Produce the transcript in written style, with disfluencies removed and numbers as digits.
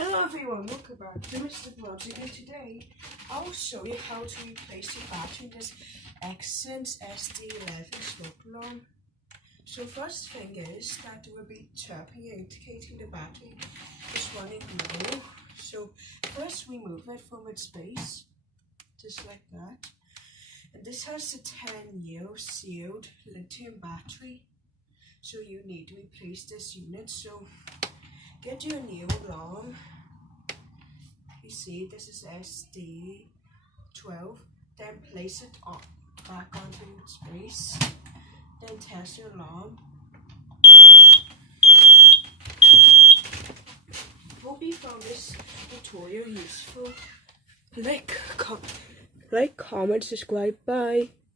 Hello everyone, welcome back to Mr. Project, and today I will show you how to replace the battery in this Xsence SD11 smoke alarm. So first thing is that there will be chirping indicating the battery is running low. So first remove it from its base, just like that. And this has the 10-year sealed lithium battery. So you need to replace this unit. So get your new alarm. You see, this is SD12. Then place it back onto its base. Then test your alarm. Hope you found this tutorial useful. Like, comment, subscribe, bye.